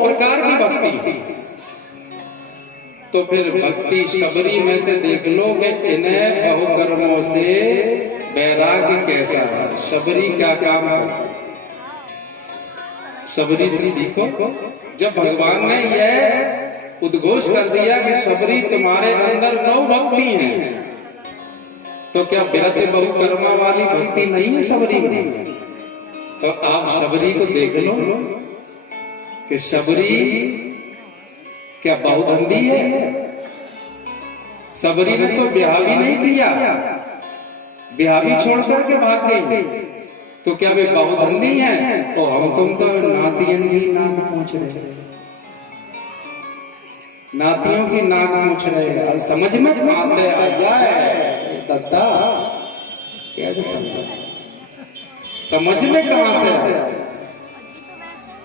प्रकार की भक्ति। तो फिर भक्ति शबरी में से देख लो कि इन्हें बहुकर्मों से वैराग्य कैसा है। शबरी क्या काम है, शबरी से सीखो। जब भगवान ने यह उद्घोष कर दिया कि शबरी तुम्हारे अंदर 9 भक्ति हैं, तो क्या विरत बहुकर्मा वाली भक्ति नहीं है शबरी में? तो आप शबरी को देख लो कि शबरी क्या बहुधंधी है? शबरी ने तो ब्याह भी नहीं किया, ब्याह भी छोड़ करके भाग गई। तो क्या वे बहुधंधी हैं? तो हम तुम तो नातियन की नाक पूछ रहे, नातियों की नाक पूछ रहे। अब समझ में आते आ जाए दद्दा, कैसे समझ में कहां से आए?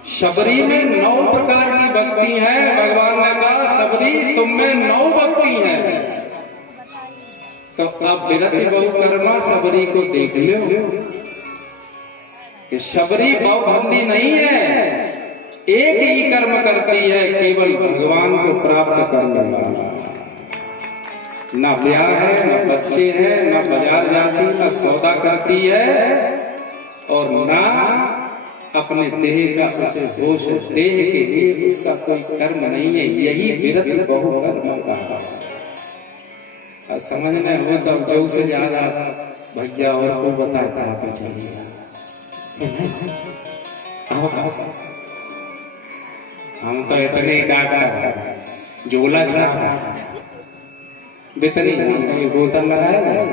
शबरी में 9 प्रकार की भक्ति है। भगवान ने कहा शबरी तुम में 9 भक्ति है। तो आप विरत बहुकर्मा शबरी को देख लो कि शबरी बहुधंधी नहीं है, एक ही कर्म करती है, केवल भगवान को प्राप्त करने वाला। न ब्याह है, न बच्चे हैं, न बाजार जाती, न सौदा करती है, और न अपने देह का उसे होश, देह के लिए उसका कोई कर्म नहीं है। यही विरत बहुकर्म कहा। समझ में हो तब जो से ज्यादा भैया और को बताता है चलिए हम तो इतने डाटा झोला छापा बितनी बोतल लगाया,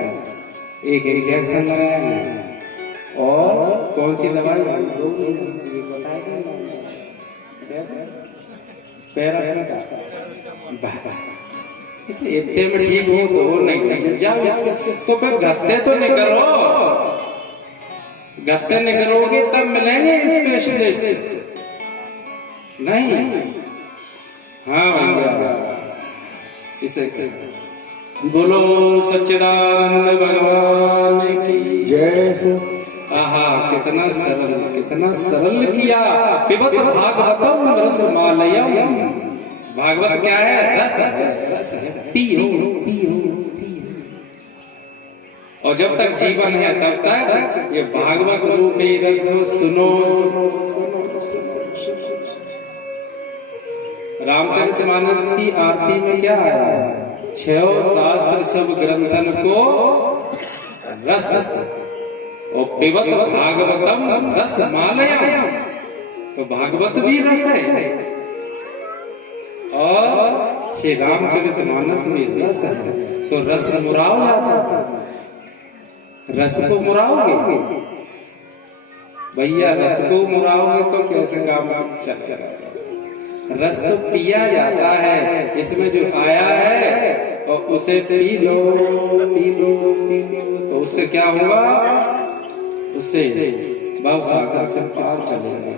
एक इंजेक्शन लगाया, और कौन सी दवाई इतने में ठीक हो तो वो नहीं जाओ इसको। तो फिर गत्ते तो नहीं करो, गत्ते नहीं करोगे तब मिलेंगे स्पेशलिस्ट नहीं। हाँ इसे बोलो सच्चिदानंद भगवान की जय। आहा कितना सरल किया। पिबत भागवतम रसमालयम। भागवत क्या है? रस है, रस है, पियो पियो पियो। और जब तक जीवन है तब तक ये भागवत रूपी रस सुनो सुनो सुनो सुनो। रामचरितमानस की आरती में क्या आया? 6 शास्त्र सब ग्रंथन को रस, और पिबत भागवतम रसमालयम। तो भागवत भी रस है, और श्री रामचरितमानस में रस है। तो रस मुराव जाता है। रस को मुराओगे भैया, रस को मुराओगे तो कैसे काम चलेगा? रस तो पिया जाता है, इसमें जो आया है और उसे P low P low P low, तो उससे क्या होगा? उससे भव सागर से पार चलेगा।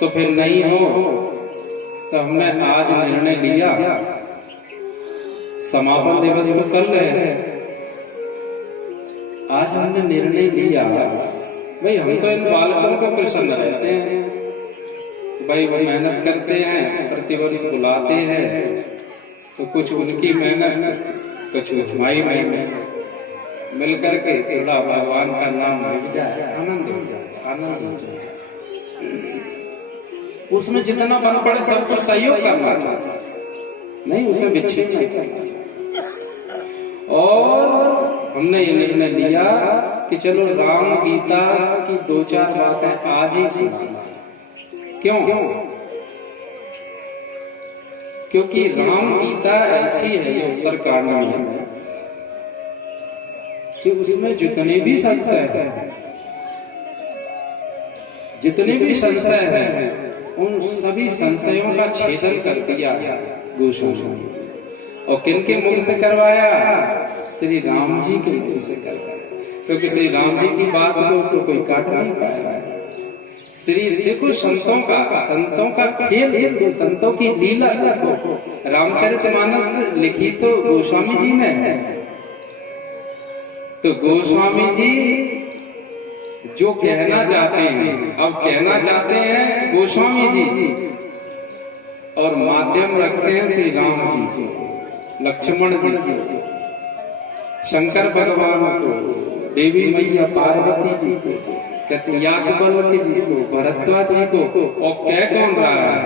तो फिर नहीं हो तो हमने आज निर्णय लिया, समापन दिवस तो कर रहे हैं, आज हमने निर्णय लिया भाई हम तो इन बालकों को प्रसन्न रहते हैं भाई, वो मेहनत करते हैं, प्रतिवर्ष बुलाते हैं, तो कुछ उनकी मेहनत कुछ हमारी मेहनत मिल करके थोड़ा भगवान का नाम मिल जाए, आनंद हो जाए, आनंद हो जाए। उसमें जितना बन पड़े सबको सहयोग करना चाहता नहीं, उसमें विच्छेद नहीं करना। और हमने ये निर्णय लिया कि चलो राम गीता की 2-4 बातें आज ही सुना। क्यों? क्योंकि राम गीता ऐसी है ये उत्तरकांड में कि उसमें जितने भी संशय है, जितने भी संशय है, उन सभी संशयों का छेदन कर दिया गोस्वामी। और किनके मुख से करवाया? श्री राम जी के मुख से करवाया, क्योंकि श्री राम जी की बात को तो कोई काट नहीं पाया। श्री देखो संतों का खेल देखो, संतों की लीला देखो। रामचरितमानस लिखी तो गोस्वामी जी ने, तो गोस्वामी जी जो कहना चाहते हैं। अब कहना चाहते हैं गोस्वामी जी और माध्यम रखते हैं श्री राम जी को, लक्ष्मण जी को, शंकर भगवान को, देवी मैया पार्वती जी को, कहते याज्ञवल्क्य जी को, भरद्वाज जी को। और कह कौन रहा है?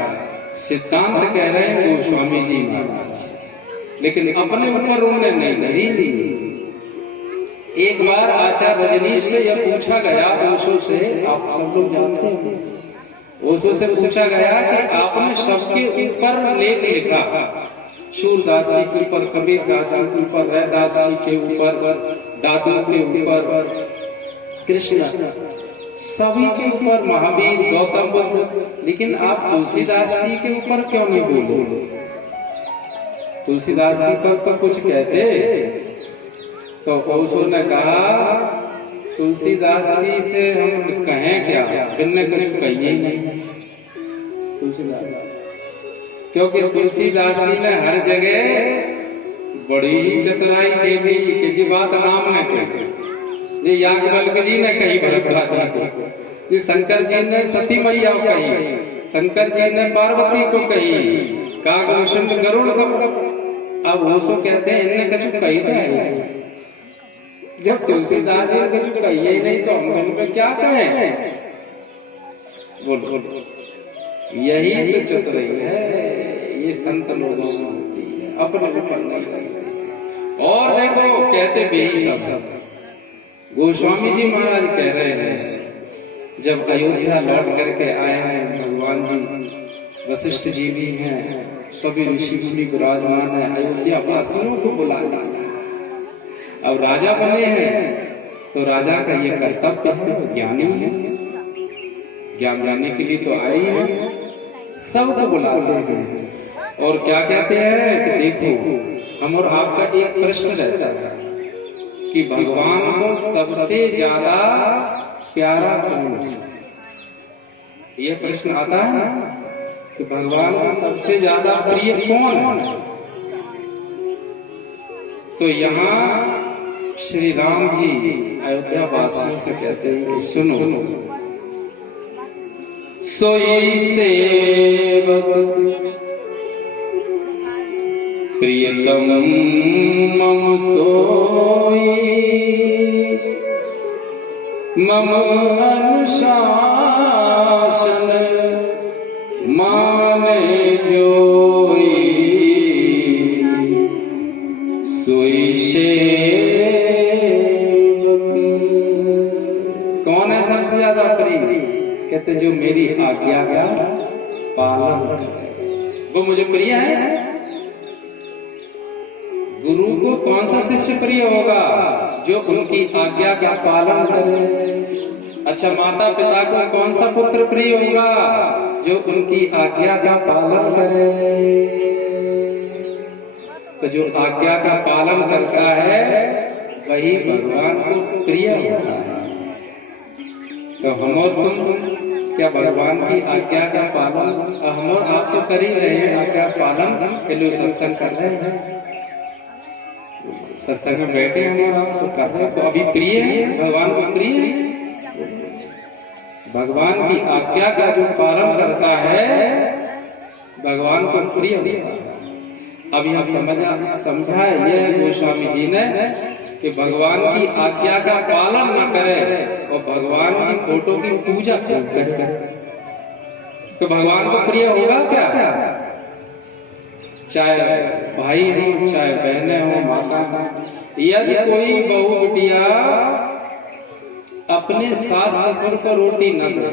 सिद्धांत कह रहे हैं गोस्वामी जी महाराज, लेकिन अपने ऊपर उन्होंने नहीं धरी ली। एक बार आचार्य रजनीश से यह पूछा गया, ओशो से, आप सब लोग जानते हैं, ओशो से पूछा गया कि आपने सबके ऊपर लेख लिखा, सूरदास जी के ऊपर, कबीर दास जी के ऊपर, रैदास जी के ऊपर, दादू के ऊपर, कृष्ण, सभी के ऊपर, महावीर, गौतम बुद्ध, लेकिन आप तुलसीदास जी के ऊपर क्यों नहीं बोले? तुलसीदास जी पर तो कुछ कहते। तो ओशो ने कहा तुलसीदास जी से हम कहें क्या, बिन्ने कुछ कहिए नहीं तुलसीदास, क्योंकि तुलसीदास जी ने हर जगह बड़ी ही चतुराई देखी कि जी बात नाम ने कही, ये याज्ञवल्क्य जी ने कही भरद्वाज जी को, ये शंकर जी ने सती मैया को कही, शंकर जी ने पार्वती को कही, कागभूषण गरुड़ को। अब ओशो कहते हैं इनने कुछ कही था, जब तुलसीदास जी ने कुछ कहिए ही नहीं तो हम उनपे क्या कहें? बोलो, यही तो चतुराई है, ये संत लोगों में होती है, अपने ऊपर नहीं लगती। और देखो कहते भी सब, गोस्वामी जी महाराज कह रहे हैं, जब अयोध्या लौट करके आए हैं भगवान जी, वशिष्ठ जी भी हैं, सभी ऋषि मुनि विराजमान है, अयोध्या वासियों को बुलाना। अब राजा बने हैं तो राजा का ये कर्तव्य है, ज्ञानी है, ज्ञान जानने के लिए तो आए हैं, सबको बुलाते हैं। और क्या कहते हैं कि देखो, हम और आपका एक प्रश्न रहता है कि भगवान को सबसे ज्यादा प्यारा कौन है? यह प्रश्न आता है ना कि भगवान को सबसे ज्यादा प्रिय कौन है? तो यहाँ श्री राम जी अयोध्या वासियों से कहते हैं कि सुनो, सोई सेवक प्रियतम मम सोई, मम अनुशासन माने जोई, सोई सेवक। कौन है सबसे ज्यादा प्रिय? कहते जो मेरी आज्ञा का पालन करे वो मुझे प्रिय है। गुरु को कौन सा शिष्य प्रिय होगा? जो उनकी आज्ञा का पालन करे। अच्छा, माता पिता को कौन सा पुत्र प्रिय होगा? जो उनकी आज्ञा का पालन करे। तो जो आज्ञा का पालन करता है वही भगवान को प्रिय होता है। तो हम और तुम क्या भगवान की आज्ञा का पालन, हम और आप तो कर ही रहे हैं आज्ञा पालन के लिए, सत्संग कर रहे हैं, सत्संग में बैठे हैं और आप तो कर रहे हैं, तो अभी प्रिय है, भगवान को प्रिय है। भगवान की आज्ञा का जो पालन करता है भगवान को प्रिय होता है। अब यह समझा यह गोस्वामी जी ने कि भगवान की आज्ञा का पालन न करे और भगवान की फोटो की पूजा करे तो भगवान को प्रिय होगा क्या? चाहे भाई हो, चाहे बहनें हो, माता हो। यदि कोई बहू बिटिया अपने सास ससुर को रोटी न दे,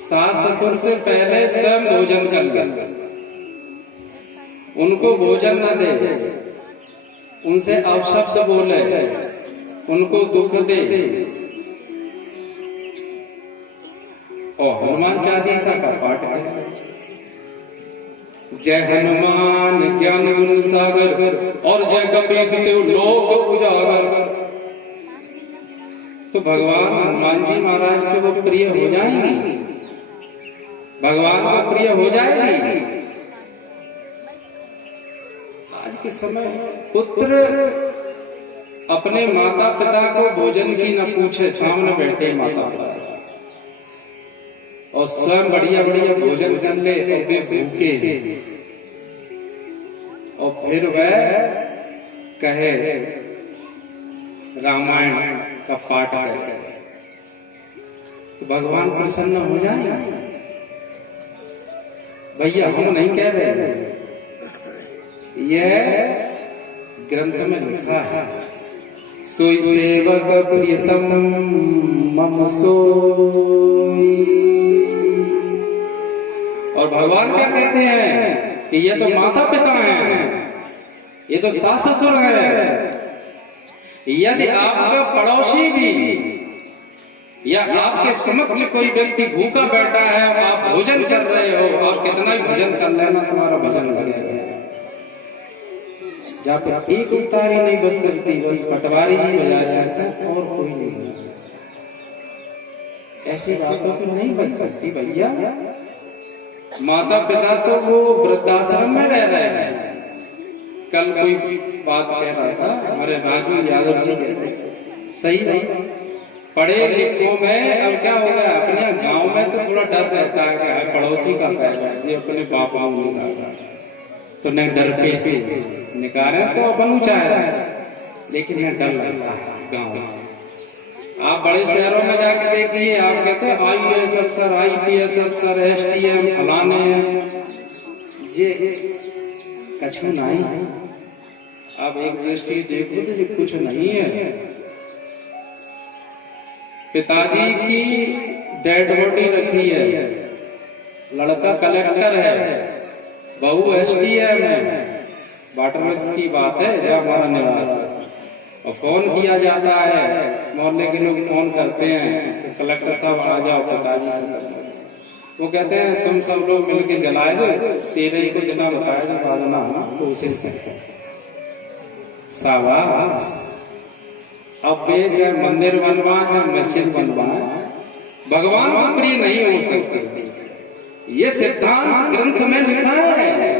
सास ससुर से पहले स्वयं भोजन कर ले, उनको भोजन न दे, उनसे अपशब्द बोले, उनको दुख दे और हनुमान चालीसा का पाठ करे, जय हनुमान ज्ञान गुण सागर और जय कपीस देव लोक उजागर, तो भगवान हनुमान जी महाराज के वो प्रिय हो जाएंगी, भगवान को प्रिय हो जाएगी। आज के समय पुत्र अपने माता पिता को भोजन की न पूछे, सामने बैठे माता पिता और स्वयं बढ़िया बढ़िया भोजन कर ले और वे भूखे, और फिर वह कहे रामायण का पाठ करे, तो भगवान प्रसन्न हो जाए। भैया हम नहीं कह रहे, यह ग्रंथ में लिखा है। सोई सेवक प्रियतम मम सोई। और भगवान क्या कहते हैं कि ये तो माता पिता हैं, ये तो सास ससुर है। यदि आपका पड़ोसी भी या आपके समक्ष कोई व्यक्ति भूखा बैठा है, आप भोजन कर रहे हो, आप कितना ही भोजन कर लेना, तुम्हारा भोजन लगेगा। जब तक एक उतारी नहीं बच सकती, बस पटवारी ही बजा सकता है और कोई नहीं बजा सकता। ऐसी बातों से नहीं बच सकती भैया। माता पिता तो वो वृद्धाश्रम में रह रहे हैं। कल कोई बात कह रहा था, हमारे राजू यादव जी कहते सही नहीं, पढ़े लिखों में अब क्या हो गया, अपने गांव में तो थोड़ा डर रहता है कि पड़ोसी का पैदा जी अपने बाप तो न डर पे से निकाले तो अपन चाह रहा है, लेकिन यह डर लगता है गाँव में। आप बड़े शहरों में जाके देखिए, आप कहते हैं IAS अफसर, IPS अफसर, STM फलाने हैं, ये कछु नहीं। आप एक दृष्टि देखो तो ये कुछ नहीं है। पिताजी की डेड बॉडी रखी है, लड़का कलेक्टर है, बहू STM है, वाटरवर्क्स की बात है जहाँ हमारा निवास है, और फोन किया जाता है, मोहल्ले के लोग फोन करते हैं तो कलेक्टर साहब आ जाओ, पिताजी वो कहते हैं तुम सब लोग मिलके जलाए दो, 13 को जितना बताया बाजना कोशिश करते हैं। शाबाश। अब चाहे मंदिर बनवा चाहे मस्जिद बनवा, भगवान को प्रिय नहीं हो सकते। ये सिद्धांत ग्रंथ में लिखा है।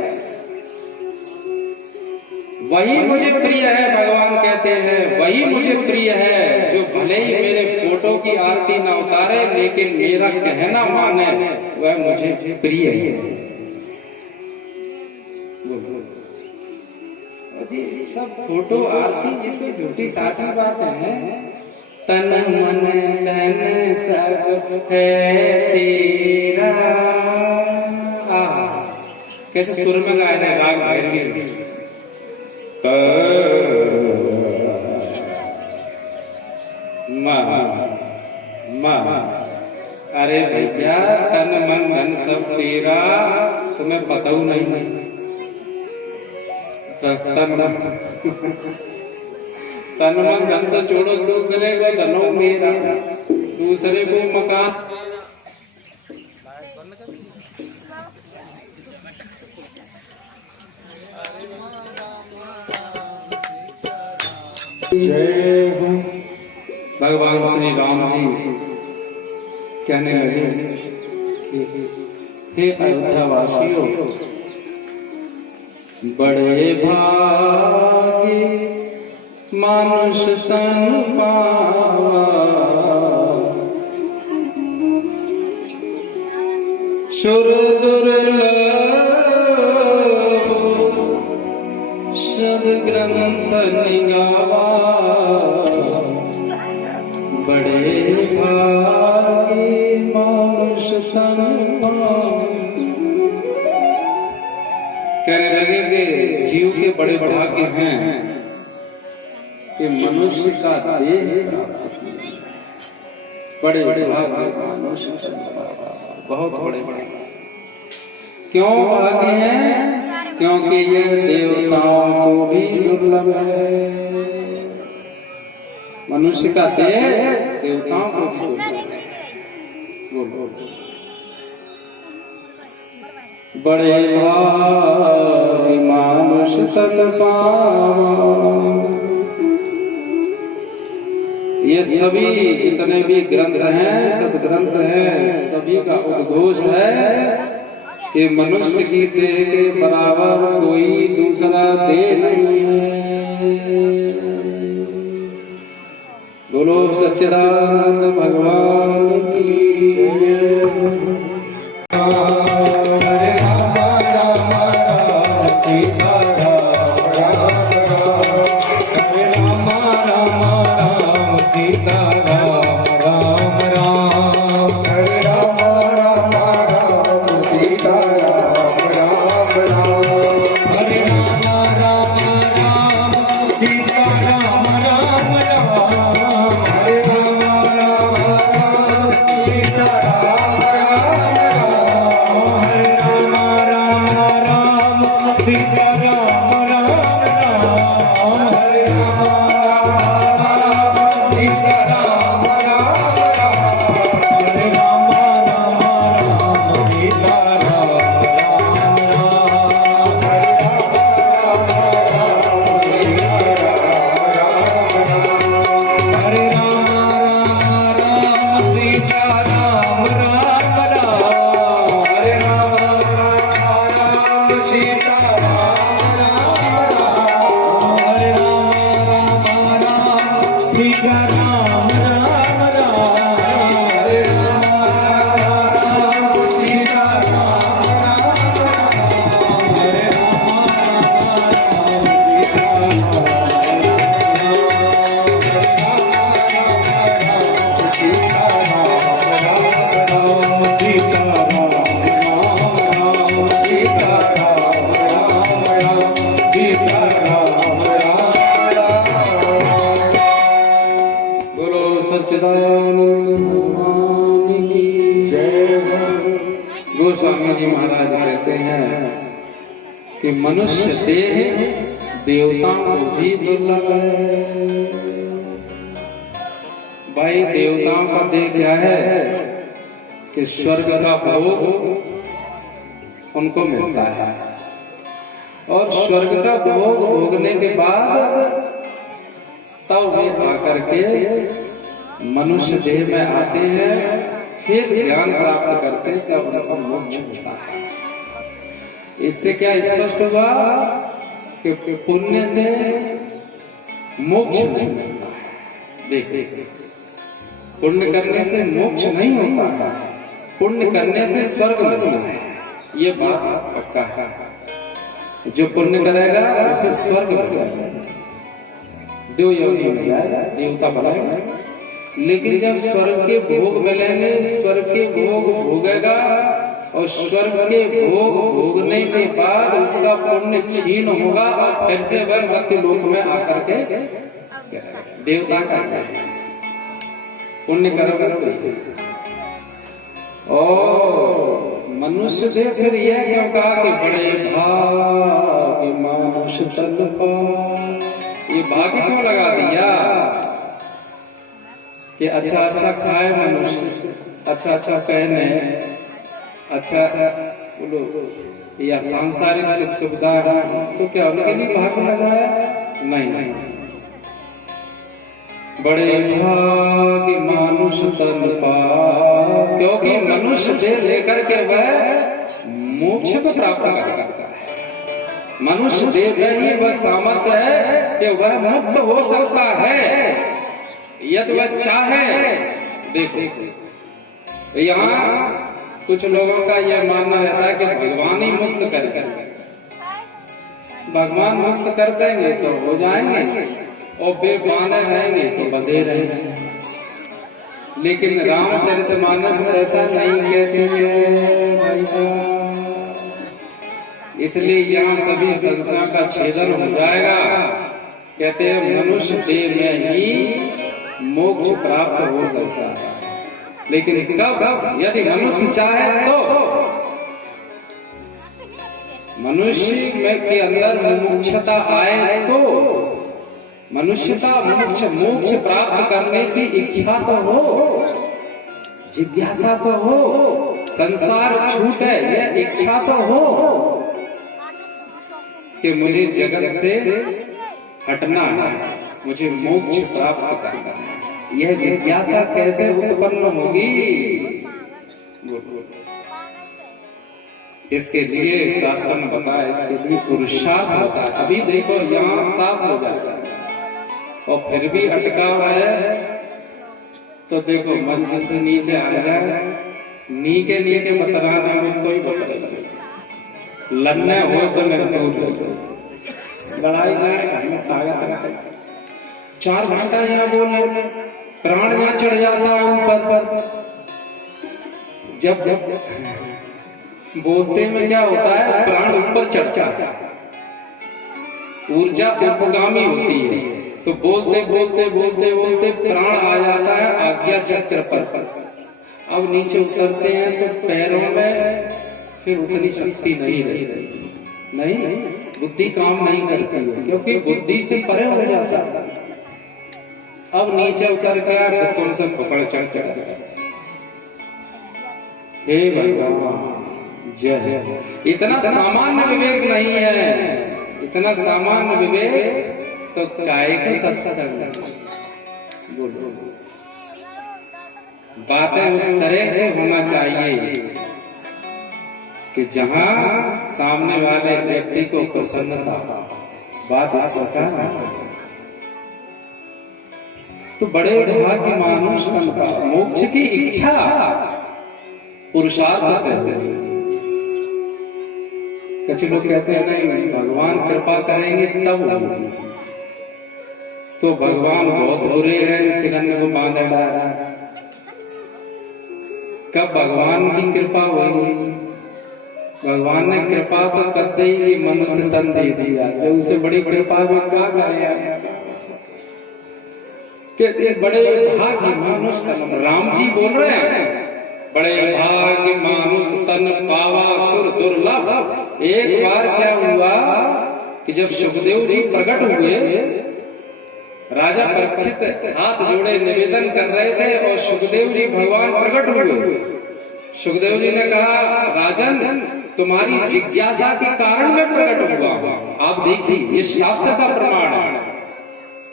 वही मुझे प्रिय है, भगवान कहते हैं, वही मुझे प्रिय है जो भले ही मेरे फोटो की आरती न उतारे, लेकिन मेरा कहना माने, वह मुझे प्रिय है। सब फोटो आरती ये तो झूठी साची बात है। तन मन धन सब है तेरा। कैसे सुर में गाए रहे राग भैरवी। अरे भैया तन मन धन सब तेरा, तुम्हें पता नहीं। तन मन धन तो छोड़ो, दूसरे को धनो मेरा, दूसरे को मकान। जय हो। भगवान श्री राम जी कहने लगे, हे अयोध्या वासियों, बड़े भागे मानुष तन पावा, शुर दुर्लभ सद्ग्रंथ निगावा, बड़े भागे मानुष तन पावा। कहने लगे कि जीव के बड़े भाग्य हैं कि मनुष्य का देह, बड़े भाग्य मनुष्य, बहुत बड़े बड़े। क्यों भाग्य हैं? क्योंकि ये देवताओं को भी दुर्लभ है। मनुष्य का देह देवताओं को भी दुर्लभ है। बड़े भाग्य मानुष तन पावा। ये सभी जितने भी ग्रंथ हैं, सब ग्रंथ हैं, सभी का उद्घोष है कि मनुष्य की देह के बराबर कोई दूसरा देह नहीं है। बोलो सच्चिदानंद भगवान की जय। हरे राम राम राम सीता राम राम राम, हरे राम राम राम सीता राम राम राम, हरे राम राम राम सीता राम राम राम, हरे राम राम राम सीता राम राम राम, हरे राम राम राम सीता राम राम राम, हरे राम राम राम सीता राम राम राम, हरे राम राम राम सीता राम राम राम, हरे राम राम राम सीता राम राम राम, हरे राम राम सीता राम राम राम, हरे राम राम सीता राम राम राम, हरे राम राम सीता राम राम राम, हरे राम राम सीता राम राम राम, हरे बोलो सच्चिदानंद भगवान की जय। गोस्वामी जी महाराज कहते हैं कि मनुष्य देह देवताओं को भी दुर्लभ है। भाई देवताओं का देह क्या है कि स्वर्ग का भोग उनको मिलता है, और स्वर्ग का भोग भोगने के बाद तब वे आकर के मनुष्य देह में आते हैं, फिर ज्ञान प्राप्त करते हैं, तब उनका मोक्ष होता है। इससे क्या स्पष्ट हुआ कि पुण्य से मोक्ष नहीं मिलता है। देखिए, पुण्य करने से मोक्ष नहीं होता, पुण्य करने से स्वर्ग मिलता है, ये बात पक्का है। जो पुण्य करेगा उसे स्वर्ग मिलेगा, देव योनि में जाएगा, देवता बनेगा। लेकिन जब स्वर्ग के भोग मिलेंगे, स्वर्ग के भोग भोगेगा, और स्वर्ग के भोग भोगने के बाद उसका पुण्य क्षीण होगा, और फिर से वह मृत्यु लोक में आकर के देवता का पुण्य करोगा कोई। और मनुष्य दे फिर यह क्यों कहा कि बड़े भाग्य मानुष तन पाए, ये भाग्य क्यों लगा दिया कि अच्छा अच्छा खाए मनुष्य, अच्छा अच्छा पहने, अच्छा बोलो, या सांसारिक सुख सुविधा है, तो क्या उनके लिए भाग्य लगा है? नहीं। बड़े भाग्य मानुष तन पाए, क्योंकि मनुष्य देह लेकर के वह मोक्ष को प्राप्त कर सकता है। मनुष्य देह में ही वह सामर्थ्य है कि वह मुक्त हो सकता है, यदि वह चाहे। देखो, यहाँ कुछ लोगों का यह मानना रहता है कि भगवान ही मुक्त कर, भगवान मुक्त कर देंगे तो हो जाएंगे, और बेगाने रहेंगे तो बंधे रहेंगे। लेकिन रामचरितमानस ऐसा नहीं कहते हैं भाई साहब, इसलिए यहाँ सभी संशयों का छेदन हो जाएगा। कहते हैं मनुष्य देह में ही मोक्ष प्राप्त हो सकता है, लेकिन कब? यदि मनुष्य चाहे तो। मनुष्य में के अंदर मुमुक्षता आए तो, मनुष्यता मोक्ष प्राप्त करने की इच्छा तो हो, जिज्ञासा तो हो, संसार छूटे यह इच्छा तो हो कि मुझे जगत से हटना है, मुझे मोक्ष प्राप्त करना है। यह जिज्ञासा कैसे उत्पन्न होगी? इसके लिए शास्त्र में बताया, इसके लिए पुरुषार्थ होता है। अभी देखो यहाँ साफ हो जाता है, और फिर भी अटका हुआ है तो देखो मंच से नीचे आ जाए, नी के नीचे बतरा रहे हो तो ही बतरा लन्ने हो तो लड़ाई में 4 घंटा यहाँ बोले, प्राण यहाँ चढ़ जाता है ऊपर। जब बोलते में क्या होता है, प्राण ऊपर चढ़ता है, ऊर्जा उपगामी होती है, तो बोलते बोलते बोलते बोलते प्राण आ जाता है आज्ञा चक्र पर। अब नीचे उतरते हैं तो पैरों में फिर उतनी शक्ति नहीं रहती, नहीं बुद्धि काम नहीं करती है, क्योंकि बुद्धि से परे हो जाता है। अब नीचे उतर गया तो कौन सा पकड़ चढ़ कर, हे भगवान जय है। इतना सामान्य विवेक नहीं है, इतना सामान्य विवेक तो काय को सत्संग बोलो। बातें उस तरह से होना चाहिए कि जहां सामने वाले व्यक्ति को प्रसन्नता, बात इस प्रकार। तो बड़े भाग्य मानुष का मोक्ष की इच्छा पुरुषार्थ से है। कुछ लोग कहते हैं नहीं भगवान कृपा करेंगे तब होगी, तो भगवान बहुत बुरे हैं, सिरंज को बांध डाला। कब भगवान की कृपा होगी? भगवान ने कृपा तो करते ही कि मनुष्य तन दे दिया, जो उसे बड़ी कृपा में क्या करे। कहते बड़े भाग्य मानुष तन, राम जी बोल रहे हैं बड़े भाग्य मानुष तन पावा सुर दुर्लभ। एक बार क्या हुआ कि जब सुखदेव जी प्रकट हुए, राजा परीक्षित हाथ जोड़े निवेदन कर रहे थे और सुखदेव जी भगवान प्रकट हुए। सुखदेव जी ने कहा राजन तुम्हारी जिज्ञासा के कारण में प्रकट हुआ, आप देखिए ये शास्त्र का प्रमाण है।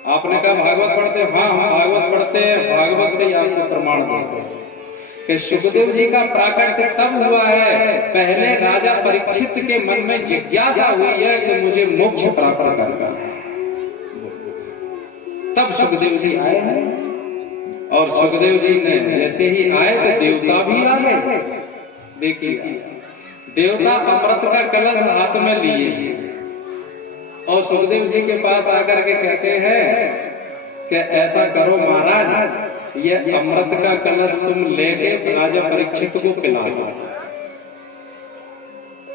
आपने कहा भागवत पढ़ते? हाँ हम भागवत पढ़ते हैं, भागवत से ही आपको प्रमाण देते हैं कि सुखदेव जी का प्राकट्य तब हुआ है, पहले राजा परीक्षित के मन में जिज्ञासा हुई है कि मुझे मोक्ष प्राप्त करना है, तब सुखदेव जी आए हैं। और सुखदेव जी ने जैसे ही आए तो देवता भी आ गए। देखिए देवता अमृत का कलश हाथ में लिए और सुखदेव जी के पास आकर के कहते हैं कि ऐसा करो महाराज, ये अमृत का कलश तुम लेके राजा परीक्षित को पिला दो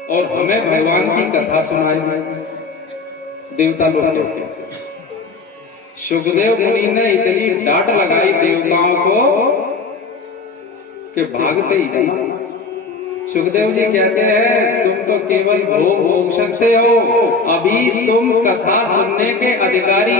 और हमें भगवान की कथा सुनाई। देवता लोग कहते हैं। सुखदेव मुनि ने इतनी डांट लगाई देवताओं को कि भागते ही नहीं। सुखदेव जी कहते हैं तुम तो केवल भोग भोग सकते हो, अभी तुम कथा सुनने के अधिकारी